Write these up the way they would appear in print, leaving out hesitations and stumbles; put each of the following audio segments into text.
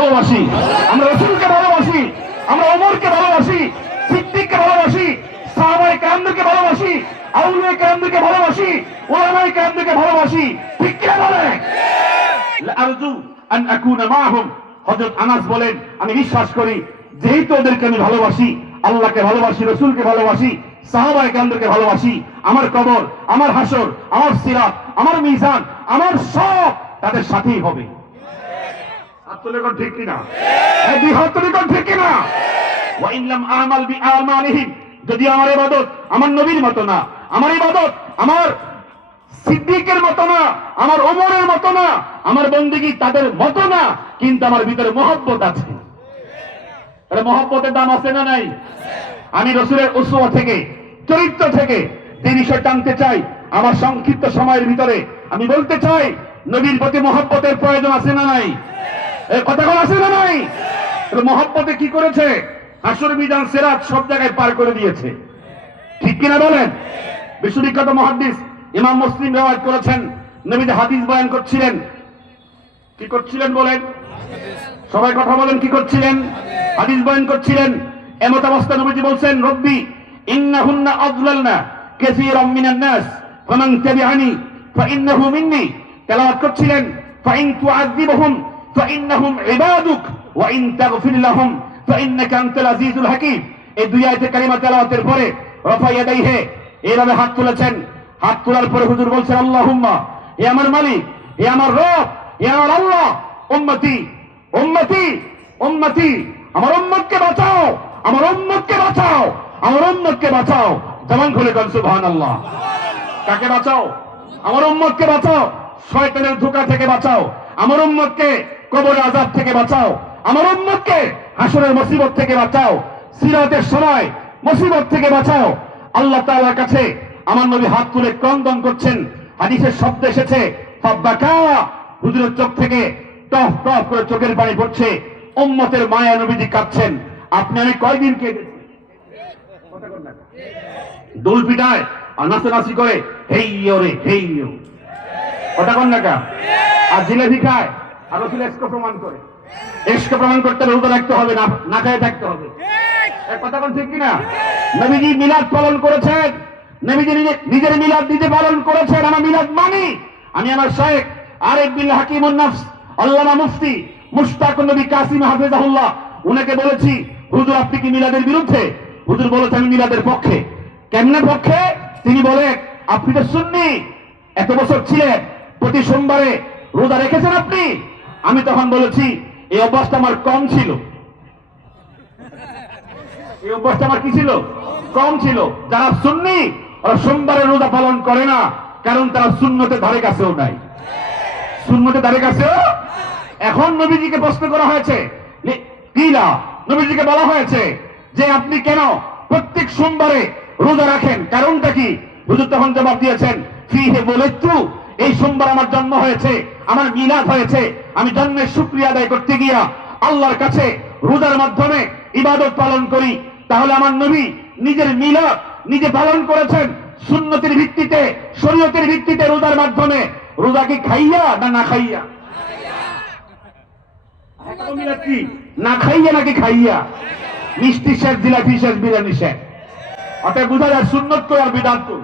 ভালোবাসি, আমরা রাসূলকে ভালোবাসি, আমরা ওমরকে ভালোবাসি, সিদ্দিককে ভালোবাসি, সাহাবায়ে কেরামদেরকে ভালোবাসি, আউলিয়া কেরামদেরকে ভালোবাসি, উলামায়ে কেরামদেরকে ভালোবাসি। ঠিক কি বলে? আরজু আন আকুনা মাআহুম। হযরত আনাস বলেন, আমি বিশ্বাস করি যেহেতু ওদেরকে আমি ভালোবাসি, আল্লাহকে ভালোবাসি, রাসূলকে ভালোবাসি, সাহাবায়ে কেরামদেরকে ভালোবাসি, আমার কবর, আমার হাসর, আমার সিরাত, আমার মিজান, আমার সব তাদের সাথেই হবে। আত্মলেখন ঠিক কিনা? এই বিহত্তরিকন ঠিক কিনা? ওয়া ইন লাম আমাল বিআমালিহিম, যদি আমার ইবাদত আমার নবীর মতো না, আমার ইবাদত আমার সিদ্দিকের মতো না, আমার ওমরের মতো না, আমার বন্দেগী তাদের মতো না, কিন্তু আমার ভিতরে মহব্বত আছে। আরে মহব্বতের দাম আছে না নাই? আমি রাসূলের উসওয়া থেকে, চরিত্র থেকে যে বিষয় টানতে চাই, আমার সংক্ষিপ্ত সময়ের ভিতরে আমি বলতে চাই, নবীর প্রতি মহব্বতের প্রয়োজন আছে না নাই? এই কথাগুলো আছে না নাই? মহব্বতে কি করেছে? হাসর মিজান সিরাত সব জায়গায় পার করে দিয়েছে। ঠিক কিনা বলেন? বিশ্ববিখ্যাত মুহাদ্দিস ইমাম মুসলিম রিওয়ায়াত করেছেন, নবীজি হাদিস বয়ান করছিলেন। কি করছিলেন বলেন? সবাই কথা বলেন, কি করছিলেন? হাদিস বয়ান করছিলেন। এমত অবস্থা নবীজি বলছেন, রব্বি ইন্নাহুন্না আযলালনা কাসীরাম মিনান নাস ফামান তাবিআনি ফাইন্নাহু মিন্নি। তেলাওয়াত করছিলেন, ফাইন তুআযিবহুম ফাইন্নাহুম ইবাদুক ওয়া ইন তাগফির লাহুম ফাইন্নাকা আনতাল আজিজুল হাকীম। এই দুই আয়াতে কালিমা তেলাওয়াতের পরে রাফা ইয়াদাইহি, এইভাবে হাত তুলেছেন। হাত তোলার পরে হুজুর বলছেন, আল্লাহুম্মা, হে আমার মালিক, হে আমার রব, হে আমার আল্লাহ, উম্মতি উম্মতি উম্মতি, আমার উম্মতকে বাঁচাও, আমার উম্মতকে বাঁচাও, আমার উম্মতকে বাঁচাও। জবান খুলে বলেন সুবহানাল্লাহ। কাকে বাঁচাও? আমার উম্মতকে বাঁচাও, শয়তানের ধোঁকা থেকে বাঁচাও, আমার উম্মতকে কবরের আযাব থেকে বাঁচাও, আমার উম্মতকে হাসরের মুসিবত থেকে বাঁচাও, সিরাতের সময় মুসিবত থেকে বাঁচাও। আল্লাহ তাআলার কাছে আমার নবী হাত তুলে ক্রন্দন করছেন। হাদিসের শব্দ এসেছে ফাবাকা, হুজুরের চোখ থেকে টপ টপ করে চোখের পানি পড়ছে। উম্মতের মায়া নবীজি কাঁদছেন। আপনি আমি কয়দিন কেঁদেছি? দোল পিটায় আর নাচানাচি করে, হেইয়ো রে হেইয়ো, কথা কন না কা? আর জিলেবি খায় আর রাসূল ইশক প্রমাণ করে। ইশক প্রমাণ করতে রোজা রাখতে হবে, না খেয়ে থাকতে হবে। কথা কোন ঠিক কিনা? নবীজি মিলাদ পালন করেছেন, নবীজি নিজের মিলাদ নিজে পালন করেছেন। আমার মিলাদ মানি। আমি আমার শাইখ আরিফ বিল হাকিমুন নফস আল্লামা মুফতি মুশতাকুন নবী কাসিম হাফিজাহুল্লাহ, উনাকে বলেছি, হুজুর আপনি কি মিলাদের বিরুদ্ধে? হুজুর বলেছেন আমি মিলাদের পক্ষে। কেমনে পক্ষে? তিনি বলে, আপনি তো সুন্নি, এত বছর ছিলেন, প্রতি সোমবারে রোজা রেখেছেন আপনি। আমি তখন বলেছি, এই অভ্যাসটা আমার কম ছিল। এই অভ্যাসটা আমার কি ছিল? কম ছিল। যারা সুন্নি ওরা সোমবারে রোজা পালন করে না, কারণ তারা সুন্নতের ধারে কাছেও নাই। সুন্নতের ধারে কাছেও। এখন নবীজিকে প্রশ্ন করা হয়েছে, কিলা, নবীজিকে বলা হয়েছে যে আপনি কেন প্রত্যেক সোমবারে রোজা রাখেন, কারণটা কি? হুজুর তখন জবাব দিয়েছেন, ফিহে বলেতু, এই সোমবার আমার জন্ম হয়েছে, আমার মিলাদ হয়েছে। আমি জন্মের শুকরিয়া আদায় করতে গিয়া আল্লাহর কাছে রোজার মাধ্যমে ইবাদত পালন করি। তাহলে আমার নবী নিজের মিলাদ নিজে পালন করেছেন সুন্নতের ভিত্তিতে, শরীয়তের ভিত্তিতে, রোজার মাধ্যমে। রোজা কি খাইয়া না না খাইয়া? মিলাদ কি না খাইয়া নাকি খাইয়া? মিষ্টি শেষ, জিলাপি শেষ, বিরিয়ানি শেষ। অতএব বোঝা যায় সুন্নত কই আর বিদআত কই।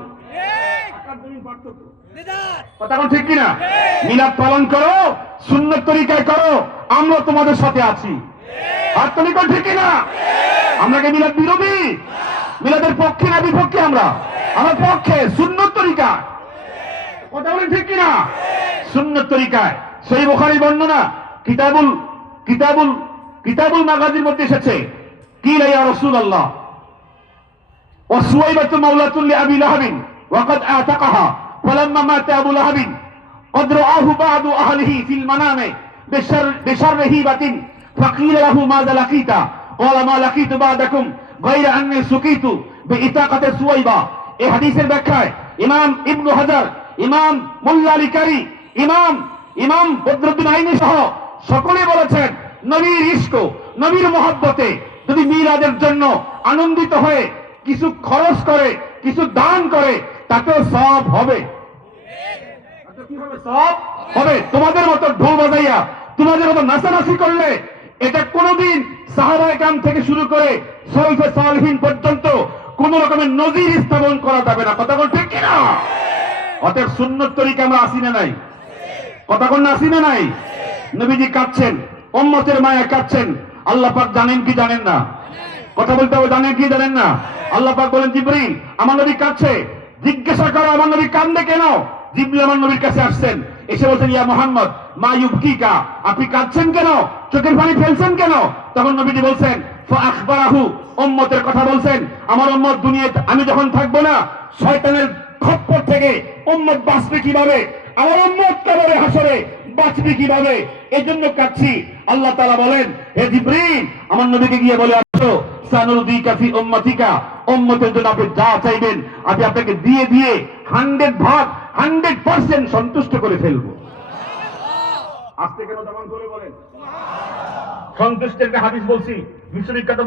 কথা কোন ঠিক কিনা? মিলাদ পালন করো, সুন্নত তরিকায় করো, আমরা তোমাদের সাথে আছি। আর তুমি কোন ঠিক কিনা? আমরা কি মিলাদ বিরোধী? মিলাদের পক্ষে না বিপক্ষে? আমরা আমার পক্ষে, সুন্নত তরিকা। কথা বলেন ঠিক কিনা? সুন্নত তরিকায়। সহিহ বুখারী বর্ণনা কিতাবুল মাগাজির মধ্যে এসেছে, কিলা ইয়া রাসূলুল্লাহ ওয়া সুওয়াইবাতু মাওলাতুন লিআবি লাহাবিন ওয়া ক্বাদ আতাকাহা ফালাম্মা মাতা আবু লাহাবিন ক্বাদ রাআহু বা'দু আহলিহি ফিল মানামে বিশাররিহি বাতিন ফাকিলা লাহু মাযা লাকিতা ক্বালা মা লাকিতু বা'দাকুম গায়রা আন্নী সুকিতু বিইতাকাতি সুওয়াইবা। এই হাদিসের ব্যাখ্যায় ইমাম ইবনে হাজার, ইমাম মুল্লা আলী কারি, ইমাম বদরুদ্দিন আইনি সহ সকলে বলেছেন, নবীর ইশক, নবীর মহব্বতে যদি মিলাদের জন্য আনন্দিত হয়ে কিছু খরচ করে, কিছু দান করে, তাতেও সওয়াব হবে। কি হবে? সওয়াব হবে। তোমাদের মতো ঢোল বাজাইয়া, তোমাদের মতো নাচানাচি করলে এটা কোনোদিন সাহাবায়ে কেরাম থেকে শুরু করে সলফে সালেহিন পর্যন্ত কোন রকমের নজির স্থাপন করা যাবে না। কথা বল ঠিক কিনা? অতএব সুন্নত তরিকা আমরা আসি না নাই? কথা বল না আসি না নাই? নবীজি কাঁদছেন, উম্মতের মায়া কাঁদছেন, আল্লাহ পাক জানেন কি জানেন না? কথা বলতে হবে, জানেন কি জানেন না? আল্লাহ পাক বলেন জিবরিল আমার নবী কাঁদছে, জিজ্ঞাসা করো আমার নবী কান্দে কেন? জিবরিল আমার নবীর কাছে আসছেন, এসে বলছেন ইয়া মুহাম্মদ মা ইউবকিকা, আপনি কাঁদছেন কেন, চোখের পানি ফেলছেন কেন? তখন নবীজি বলছেন ফাআখবারাহু, উম্মতের কথা বলছেন, আমার উম্মত দুনিয়াতে আমি যখন থাকবো না শয়তানের খপ্পর থেকে উম্মত বাঁচবে কিভাবে, আমার উম্মত কবরে হাসরে বাঁচবে কিভাবে, এজন্য কাঁদছি। আল্লাহ তাআলা বলেন হে জিবরিল আমার নবীকে গিয়ে বলে আসো সানুরদিকা ফি উম্মতিকা, উম্মতের জন্য আপনি যা চাইবেন আমি আপনাকে দিয়ে দিয়ে 100% সন্তুষ্ট করে ফেলবো। আজকে কেন দামান করে বলেন? সন্তুষ্টের একটা হাদিস বলছি, বিশ্ববিখ্যাত